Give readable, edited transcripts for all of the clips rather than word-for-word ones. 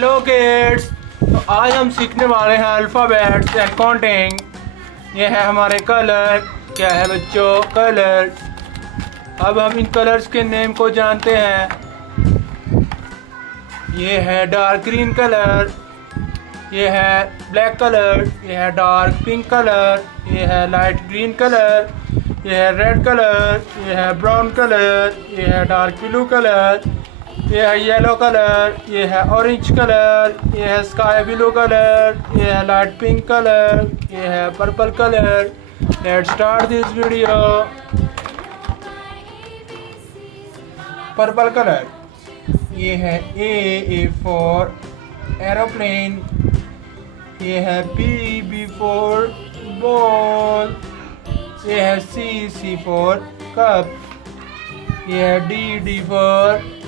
Hello kids. तो आज हम सीखने वाले हैं अल्फ़ाबेट्स एंड काउंटिंग। ये है हमारे कलर। क्या है बच्चों? कलर। अब हम इन कलर्स के नेम को जानते हैं। ये है डार्क ग्रीन कलर, ये है ब्लैक कलर, ये है डार्क पिंक कलर, ये है लाइट ग्रीन कलर, ये है रेड कलर, ये है ब्राउन कलर, ये है डार्क ब्लू कलर, ये है येलो कलर, ये है ऑरेंज कलर, ये है स्काई ब्लू कलर, ये है लाइट पिंक कलर, ये है purple colour. Let's start this video. Purple colour, ये है ए फॉर एरोप्लेन, ये है बी फॉर बॉल, ये है सी फॉर कप, ये है डी फॉर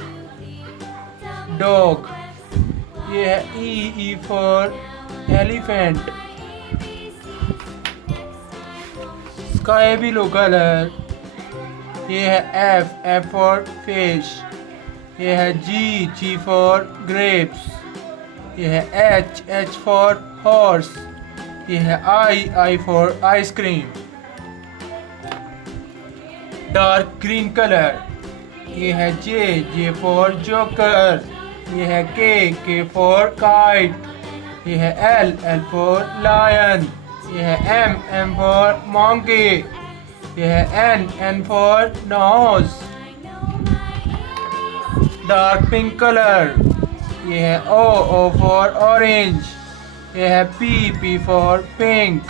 डॉग, ये है E for elephant. Sky blue colour, ये है एफ फॉर फिश, ये है जी फॉर ग्रेप्स, ये है एच फॉर हॉर्स, ये है I for ice cream. Dark green colour, ये है जे फॉर जोकर, ये है के फॉर काइट, ये है एल फॉर लायन, ये है एम फॉर मॉन्की, ये है N for nose. Dark pink colour, ये है ओ फॉर ऑरेंज, ये है पी फॉर पिंक,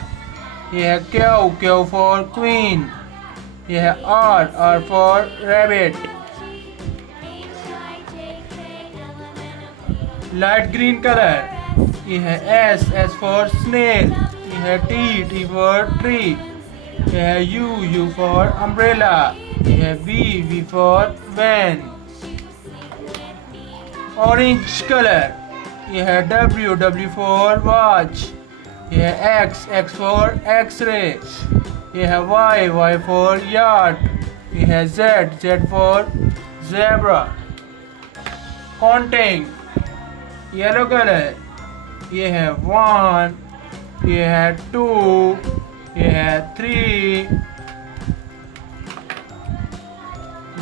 ये है क्यू फॉर क्वीन, ये है R for rabbit. Light green colour, ये है एस फॉर स्नेल, ये है टी फॉर ट्री, ये है यू फॉर अम्ब्रेला, ये है V for van. Orange colour, ये है डब्ल्यू फॉर वॉच, ये है एक्स फॉर एक्सरे, ये है वाई फॉर यार्ड, ये है Z for zebra. Counting, yellow colour, ये है 1, ये है 2, ये है 3।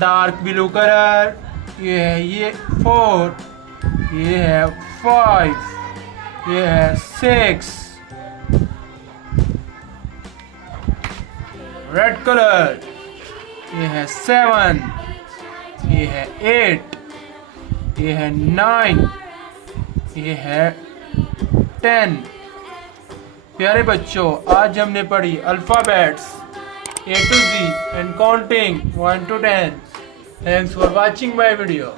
डार्क ब्लू कलर, ये है 4, ये है 5, ये है 6। रेड कलर, ये है 7, ये है 8, ये है 9, ये है 10। प्यारे बच्चों, आज हमने पढ़ी alphabets A to Z and counting 1 to 10. Thanks for watching my video.